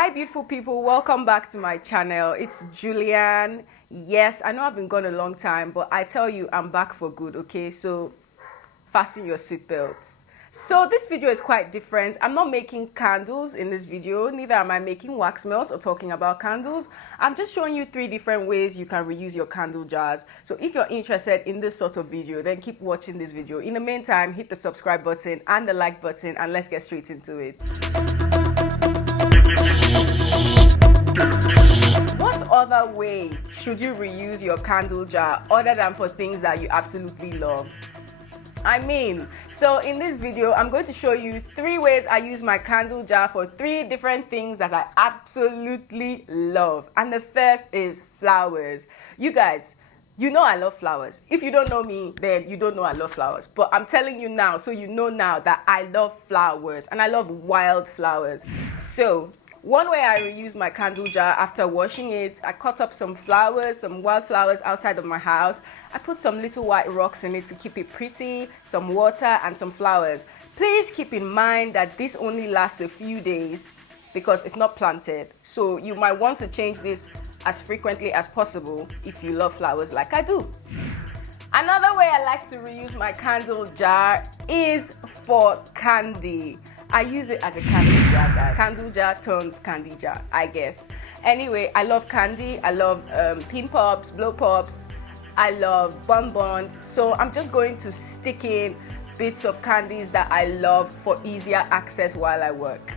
Hi beautiful people, welcome back to my channel. It's Julian. Yes, I know I've been gone a long time, but I tell you I'm back for good, okay? So fasten your seatbelts. So this video is quite different. I'm not making candles in this video, neither am I making wax melts or talking about candles. I'm just showing you 3 different ways you can reuse your candle jars. So if you're interested in this sort of video, then keep watching this video. In the meantime, hit the subscribe button and the like button and let's get straight into it. What other way should you reuse your candle jar other than for things that you absolutely love? So in this video, I'm going to show you 3 ways I use my candle jar for 3 different things that I absolutely love. And the first is flowers. You guys, you know I love flowers. If you don't know me, then you don't know I love flowers. But I'm telling you now, so you know now that I love flowers and I love wild flowers. So one way I reuse my candle jar after washing it, I cut up some flowers, some wildflowers outside of my house. I put some little white rocks in it to keep it pretty, some water and some flowers. Please keep in mind that this only lasts a few days because it's not planted. So you might want to change this as frequently as possible if you love flowers like I do. Another way I like to reuse my candle jar is for candy. I use it as a candy jar, guys. Candle jar turns candy jar, I guess. Anyway, I love candy. I love pin pops, blow pops. I love bonbons. So I'm just going to stick in bits of candies that I love for easier access while I work.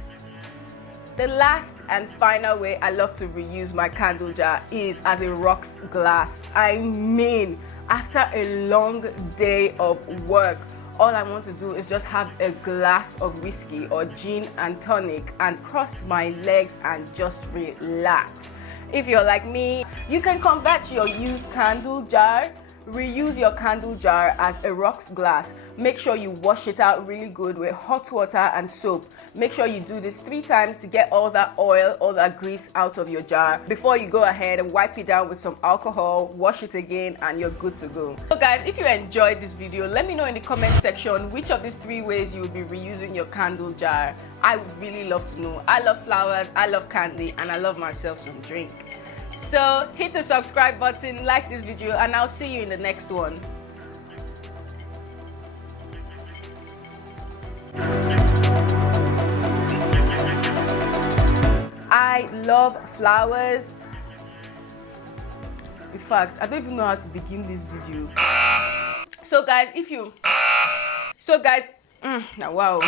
The last and final way I love to reuse my candle jar is as a rocks glass. After a long day of work, all I want to do is just have a glass of whiskey or gin and tonic and cross my legs and just relax. If you're like me, you can convert your used candle jar, reuse your candle jar as a rocks glass. Make sure you wash it out really good with hot water and soap. Make sure you do this 3 times to get all that oil, all that grease out of your jar. Before you go ahead and wipe it down with some alcohol, wash it again, and you're good to go. So guys, if you enjoyed this video, let me know in the comment section which of these 3 ways you would be reusing your candle jar. I would really love to know. I love flowers, I love candy, and I love myself some drink. So hit the subscribe button, like this video, and I'll see you in the next one. I love flowers. In fact, I don't even know how to begin this video. So guys, now wow.